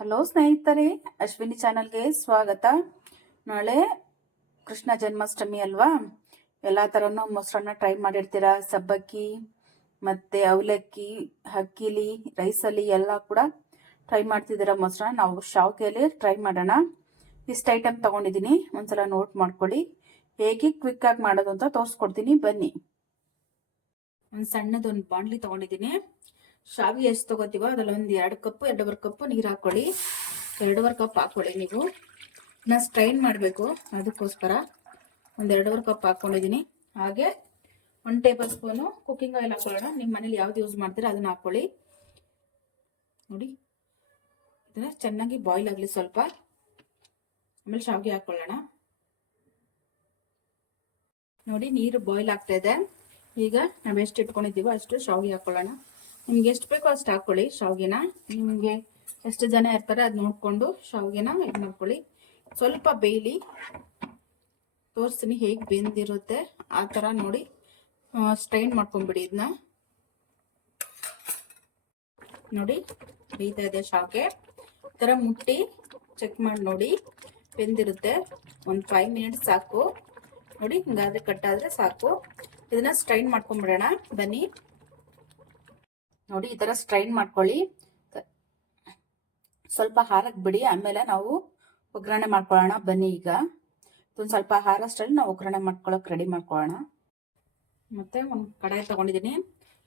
Hello ಸ್ನೇಹಿತರೆ, ಅಶ್ವಿನಿ ಚಾನಲ್ಗೆ ಸ್ವಾಗತ. ನಾಳೆ ಕೃಷ್ಣ ಜನ್ಮಾಷ್ಟಮಿ ಅಲ್ವಾ? ಎಲ್ಲ ಥರನೂ ಮೊಸರನ್ನ ಟ್ರೈ ಮಾಡಿರ್ತೀರಾ? ಸಬ್ಬಕ್ಕಿ ಮತ್ತು ಅವಲಕ್ಕಿ, ಅಕ್ಕಿಲಿ, ರೈಸಲ್ಲಿ ಎಲ್ಲ ಕೂಡ ಟ್ರೈ ಮಾಡ್ತಿದ್ದೀರಾ ಮೊಸರನ್ನ? ನಾವು ಶಾವ್ಗೆಯಲ್ಲಿ ಟ್ರೈ ಮಾಡೋಣ. ಇಷ್ಟು ಐಟಮ್ ತೊಗೊಂಡಿದ್ದೀನಿ. ಒಂದ್ಸಲ ನೋಟ್ ಮಾಡ್ಕೊಳ್ಳಿ. ಹೇಗೆ ಕ್ವಿಕ್ಕಾಗಿ ಮಾಡೋದು ಅಂತ ತೋರಿಸ್ಕೊಡ್ತೀನಿ. ಬನ್ನಿ. ಒಂದು ಸಣ್ಣದೊಂದು ಬಾಂಡ್ಲಿ ತೊಗೊಂಡಿದ್ದೀನಿ. ಶಾವಿಗೆ ಎಷ್ಟು ತಗೋತೀವೋ ಅದ್ರಲ್ಲಿ ಒಂದು ಎರಡು ಕಪ್ಪು, ಎರಡೂವರೆ ಕಪ್ಪು ನೀರು ಹಾಕ್ಕೊಳ್ಳಿ ಎರಡೂವರೆ ಕಪ್ ಹಾಕ್ಕೊಳ್ಳಿ ನೀವು. ನಾ ಸ್ಟ್ರೈನ್ ಮಾಡಬೇಕು ಅದಕ್ಕೋಸ್ಕರ ಒಂದು ಎರಡೂವರೆ ಕಪ್ ಹಾಕ್ಕೊಂಡಿದ್ದೀನಿ ಹಾಗೆ one tablespoon cooking oil ಹಾಕೊಳ್ಳೋಣ. ನಿಮ್ಮ ಮನೇಲಿ ಯಾವ್ದು ಯೂಸ್ ಮಾಡ್ತೀರಾ ಅದನ್ನ ಹಾಕ್ಕೊಳ್ಳಿ ನೋಡಿ, ಇದನ್ನ ಚೆನ್ನಾಗಿ ಬಾಯ್ಲ್ ಆಗಲಿ ಸ್ವಲ್ಪ. ಆಮೇಲೆ ಶಾವಿಗೆ ಹಾಕ್ಕೊಳ್ಳೋಣ ನೋಡಿ, ನೀರು ಬಾಯ್ಲ್ ಆಗ್ತಾ ಇದೆ. ಈಗ ನಾವು ಎಷ್ಟು ಇಟ್ಕೊಂಡಿದ್ದೀವೋ ಅಷ್ಟು ಶಾವಿಗೆ ಹಾಕ್ಕೊಳ್ಳೋಣ ನಿಮ್ಗೆ ಎಷ್ಟು ಬೇಕೋ ಅಷ್ಟು ಹಾಕ್ಕೊಳ್ಳಿ ಶಾವಿಗೆನ. ನಿಮಗೆ ಎಷ್ಟು ಜನ ಇರ್ತಾರೆ ಅದು ನೋಡಿಕೊಂಡು ಶಾವಿಗೆನ ಇದು ಮಾಡ್ಕೊಳ್ಳಿ. ಸ್ವಲ್ಪ ಬೇಯಲಿ. ತೋರಿಸ್ತೀನಿ ಹೇಗೆ ಬೆಂದಿರುತ್ತೆ. ಆ ಥರ ನೋಡಿ ಸ್ಟ್ರೈನ್ ಮಾಡ್ಕೊಂಬಿಡಿ ಇದನ್ನ ನೋಡಿ, ಬೇಯ್ತಾ ಇದೆ ಶಾವಿಗೆ. ಥರ ಮುಟ್ಟಿ ಚೆಕ್ ಮಾಡಿ ನೋಡಿ, ಬೆಂದಿರುತ್ತೆ. ಒಂದು ಫೈವ್ ಮಿನಿಟ್ಸ್ ಸಾಕು. ನೋಡಿ, ಹಿಂಗಾದ್ರೆ ಕಟ್ಟಾದರೆ ಸಾಕು. ಇದನ್ನ ಸ್ಟ್ರೈನ್ ಮಾಡ್ಕೊಂಬಿಡೋಣ. ಬನ್ನಿ. ನೋಡಿ, ಈ ಥರ ಸ್ಟ್ರೈನ್ ಮಾಡ್ಕೊಳ್ಳಿ. ಸ್ವಲ್ಪ ಹಾರಕ್ಕೆ ಬಿಡಿ, ಆಮೇಲೆ ನಾವು ಒಗ್ಗರಣೆ ಮಾಡ್ಕೊಳ್ಳೋಣ. ಬನ್ನಿ ಈಗ. ಇದೊಂದು ಸ್ವಲ್ಪ ಹಾರಷ್ಟರಲ್ಲಿ ನಾವು ಒಗ್ಗರಣೆ ಮಾಡ್ಕೊಳ್ಳೋಕೆ ರೆಡಿ ಮಾಡ್ಕೊಳ್ಳೋಣ. ಮತ್ತು ಒಂದು ಕಡಾಯಿ ತೊಗೊಂಡಿದ್ದೀನಿ.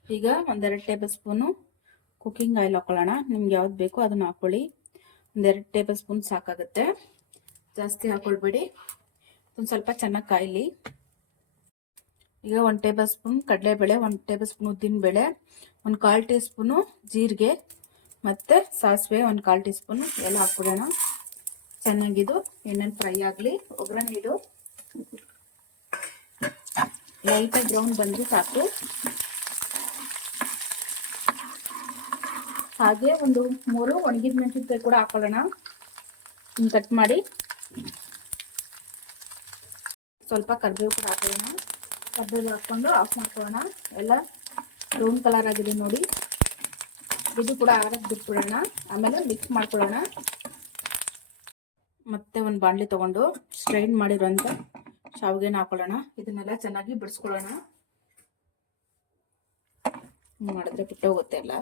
ಈಗ ಒಂದೆರಡು ಟೇಬಲ್ ಸ್ಪೂನು ಕುಕ್ಕಿಂಗ್ ಆಯಿಲ್ ಹಾಕ್ಕೊಳ್ಳೋಣ ನಿಮ್ಗೆ ಯಾವ್ದು ಬೇಕೋ ಅದನ್ನು ಹಾಕ್ಕೊಳ್ಳಿ ಒಂದೆರಡು ಟೇಬಲ್ ಸ್ಪೂನ್ ಸಾಕಾಗುತ್ತೆ. ಜಾಸ್ತಿ ಹಾಕ್ಕೊಳ್ಬೇಡಿ ಒಂದು ಸ್ವಲ್ಪ ಚೆನ್ನಾಗಿ ಕಾಯಿಲಿ. ಈಗ ಒಂದು ಟೇಬಲ್ ಸ್ಪೂನ್ ಕಡಲೆಬೇಳೆ ಒಂದು ಟೇಬಲ್ ಸ್ಪೂನ್ ಉದ್ದಿನಬೇಳೆ, ಒಂದು ಕಾಲು ಟೀ ಸ್ಪೂನು ಜೀರಿಗೆ ಮತ್ತು ಸಾಸಿವೆ ಒಂದು ಕಾಲು ಟೀ ಸ್ಪೂನು ಎಲ್ಲ ಹಾಕ್ಬಿಡೋಣ. ಚೆನ್ನಾಗಿದು ಎಣ್ಣೆ ಫ್ರೈ ಆಗಲಿ, ಒಗ್ಗರಣೆ ಇಡು. ಲೈಟಾಗಿ ಬ್ರೌನ್ ಬಂದು ಸಾಕು. ಹಾಗೆ ಒಂದು ಮೂರು ಒಣಗಿದ ಮೆಣಸಿನ್ಕಾಯಿ ಕೂಡ ಹಾಕೊಳ್ಳೋಣ. ಕಟ್ ಮಾಡಿ. ಸ್ವಲ್ಪ ಕರಿಬೇವು ಕೂಡ ಹಾಕೊಳ್ಳೋಣ. ಕರ್ಬೇವು ಹಾಕೊಂಡು ಆಫ್ ಮಾಡ್ಕೊಳ್ಳೋಣ. ಎಲ್ಲ ಬ್ರೌನ್ ಕಲರ್ ಆಗಿದೆ ನೋಡಿ. ಇದು ಕೂಡ ಆರಕ್ಕೆ ಬಿಟ್ಬಿಡೋಣ. ಆಮೇಲೆ ಮಿಕ್ಸ್ ಮಾಡ್ಕೊಳ್ಳೋಣ. ಮತ್ತೆ ಒಂದು ಬಾಣಲಿ ತಗೊಂಡು ಸ್ಟ್ರೈನ್ ಮಾಡಿರೋಂಥ ಶಾವಿಗೆನ ಹಾಕೊಳ್ಳೋಣ. ಇದನ್ನೆಲ್ಲ ಚೆನ್ನಾಗಿ ಬಿಡಿಸ್ಕೊಳ್ಳೋಣ. ಮಾಡಿದ್ರೆ ಬಿಟ್ಟು ಹೋಗುತ್ತೆ ಎಲ್ಲ.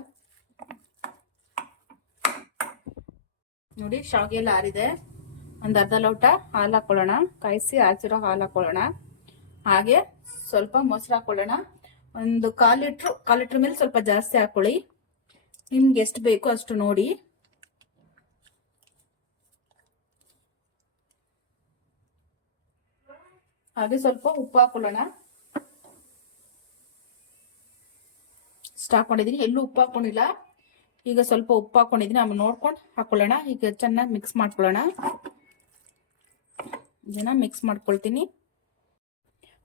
ನೋಡಿ, ಶಾವಿಗೆ ಎಲ್ಲ ಆರಿದೆ. ಒಂದು ಅರ್ಧ ಲೋಟ ಹಾಲು ಹಾಕೊಳ್ಳೋಣ. ಕಾಯಿಸಿ ಆಚಿರೋ ಹಾಲು ಹಾಕೊಳ್ಳೋಣ. ಹಾಗೆ ಸ್ವಲ್ಪ ಮೊಸರು ಹಾಕೊಳ್ಳೋಣ. ಒಂದು ಕಾಲು ಲೀಟ್ರು, ಕಾಲು ಲೀಟ್ರ್ ಮೇಲೆ ಸ್ವಲ್ಪ ಜಾಸ್ತಿ ಹಾಕೊಳ್ಳಿ. ನಿಮ್ಗೆ ಎಷ್ಟು ಬೇಕು ಅಷ್ಟು ನೋಡಿ. ಹಾಗೆ ಸ್ವಲ್ಪ ಉಪ್ಪು ಹಾಕೊಳ್ಳೋಣ. ಇಷ್ಟ ಹಾಕೊಂಡಿದೀನಿ ಎಲ್ಲೂ ಉಪ್ಪು ಹಾಕೊಂಡಿಲ್ಲ. ಈಗ ಸ್ವಲ್ಪ ಉಪ್ಪು ಹಾಕೊಂಡಿದೀನಿ ಆಮೇಲೆ ನೋಡ್ಕೊಂಡು ಹಾಕೊಳ್ಳೋಣ. ಈಗ ಚೆನ್ನಾಗಿ ಮಿಕ್ಸ್ ಮಾಡ್ಕೊಳ್ಳೋಣ. ಇದನ್ನ ಮಿಕ್ಸ್ ಮಾಡ್ಕೊಳ್ತೀನಿ.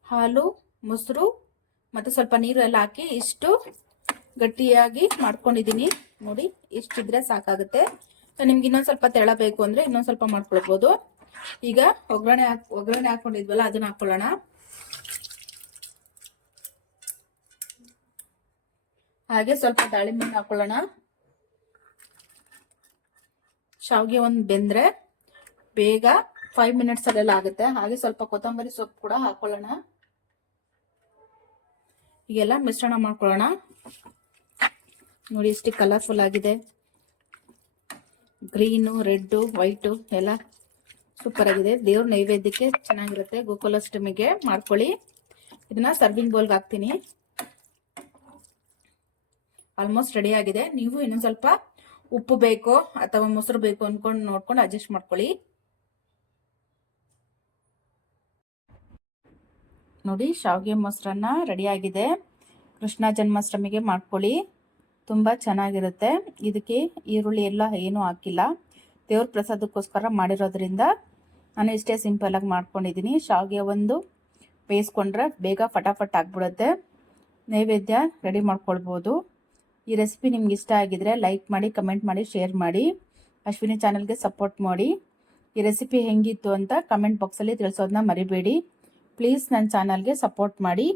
ಹಾಲು, ಮೊಸರು ಮತ್ತು ಸ್ವಲ್ಪ ನೀರು ಎಲ್ಲ ಹಾಕಿ ಇಷ್ಟು ಗಟ್ಟಿಯಾಗಿ ಮಾಡ್ಕೊಂಡಿದ್ದೀನಿ. ನೋಡಿ, ಇಷ್ಟಿದ್ರೆ ಸಾಕಾಗುತ್ತೆ. ನಿಮ್ಗೆ ಇನ್ನೊಂದು ಸ್ವಲ್ಪ ತೆಳ ಬೇಕು ಅಂದರೆ ಇನ್ನೊಂದು ಸ್ವಲ್ಪ ಮಾಡ್ಕೊಳ್ಬೋದು. ಈಗ ಒಗ್ಗರಣೆ ಹಾಕ್, ಒಗ್ಗರಣೆ ಹಾಕೊಂಡಿದ್ವಲ್ಲ, ಅದನ್ನ ಹಾಕೊಳ್ಳೋಣ. ಹಾಗೆ ಸ್ವಲ್ಪ ದಾಳಿಂಬೆ ಹಾಕೊಳ್ಳೋಣ. ಶಾವಿಗೆ ಒಂದು ಬೆಂದ್ರೆ ಬೇಗ ಫೈವ್ ಮಿನಿಟ್ಸ್ ಅಲ್ಲೆಲ್ಲ ಆಗುತ್ತೆ. ಹಾಗೆ ಸ್ವಲ್ಪ ಕೊತ್ತಂಬರಿ ಸೊಪ್ಪು ಕೂಡ ಹಾಕೊಳ್ಳೋಣ. ಈಗೆಲ್ಲ ಮಿಶ್ರಣ ಮಾಡ್ಕೊಳ್ಳೋಣ. ನೋಡಿ ಎಷ್ಟು ಕಲರ್ಫುಲ್ ಆಗಿದೆ. ಗ್ರೀನು ರೆಡ್ಡು ವೈಟು ಎಲ್ಲ ಸೂಪರ್ ಆಗಿದೆ. ದೇವ್ರ ನೈವೇದ್ಯಕ್ಕೆ ಚೆನ್ನಾಗಿರುತ್ತೆ. ಗೋಕುಲಾಷ್ಟಮಿಗೆ ಮಾಡ್ಕೊಳ್ಳಿ. ಇದನ್ನ ಸರ್ವಿಂಗ್ ಬೌಲ್ಗೆ ಹಾಕ್ತೀನಿ. ಆಲ್ಮೋಸ್ಟ್ ರೆಡಿ ಆಗಿದೆ. ನೀವು ಇನ್ನೊಂದು ಸ್ವಲ್ಪ ಉಪ್ಪು ಬೇಕೋ ಅಥವಾ ಮೊಸರು ಬೇಕು ಅಂದ್ಕೊಂಡು ನೋಡ್ಕೊಂಡು ಅಡ್ಜಸ್ಟ್ ಮಾಡ್ಕೊಳ್ಳಿ. ನೋಡಿ, ಶಾವಿಗೆ ಮೊಸರನ್ನ ರೆಡಿಯಾಗಿದೆ. ಕೃಷ್ಣ ಜನ್ಮಾಷ್ಟಮಿಗೆ ಮಾಡ್ಕೊಳ್ಳಿ. ತುಂಬ ಚೆನ್ನಾಗಿರುತ್ತೆ. ಇದಕ್ಕೆ ಈರುಳ್ಳಿ ಎಲ್ಲ ಏನೂ ಹಾಕಿಲ್ಲ. ದೇವ್ರ ಪ್ರಸಾದಕ್ಕೋಸ್ಕರ ಮಾಡಿರೋದ್ರಿಂದ ನಾನು ಇಷ್ಟೇ ಸಿಂಪಲಾಗಿ ಮಾಡ್ಕೊಂಡಿದ್ದೀನಿ. ಶಾವಿಗೆ ಒಂದು ಬೇಯಿಸ್ಕೊಂಡ್ರೆ ಬೇಗ ಫಟಾಫಟ್ ಆಗಿಬಿಡುತ್ತೆ. ನೈವೇದ್ಯ ರೆಡಿ ಮಾಡ್ಕೊಳ್ಬೋದು. ಈ ರೆಸಿಪಿ ನಿಮ್ಗೆ ಇಷ್ಟ ಆಗಿದ್ರೆ ಲೈಕ್ ಮಾಡಿ, ಕಮೆಂಟ್ ಮಾಡಿ, ಶೇರ್ ಮಾಡಿ. ಅಶ್ವಿನಿ ಚಾನಲ್ಗೆ ಸಪೋರ್ಟ್ ಮಾಡಿ. ಈ ರೆಸಿಪಿ ಹೆಂಗಿತ್ತು ಅಂತ ಕಮೆಂಟ್ ಬಾಕ್ಸಲ್ಲಿ ತಿಳಿಸೋದನ್ನ ಮರಿಬೇಡಿ. ಪ್ಲೀಸ್ ನನ್ನ ಚಾನಲ್ಗೆ ಸಪೋರ್ಟ್ ಮಾಡಿ.